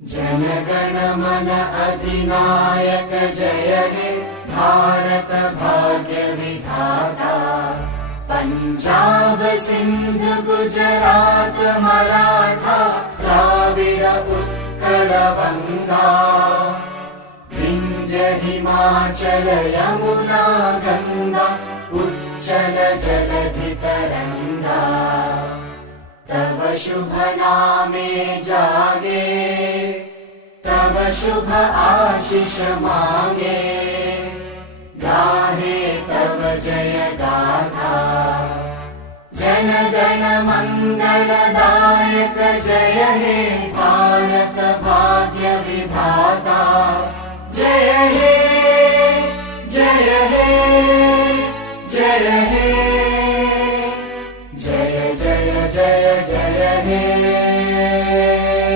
जनगण मन अधिनायक जय हे भारत भाग्य विधाता। पंजाब सिंध गुजरात मराठा द्राविड उत्कल गंगा। विंध्य हिमाचल यमुना गंगा उच्चल जलधि तरंगा। तव शुभ नामे जागे तव शुभ आशीष मांगे। गाहे तव जय गाथा जन गण मंगलदायक जय हे भारत भाग्य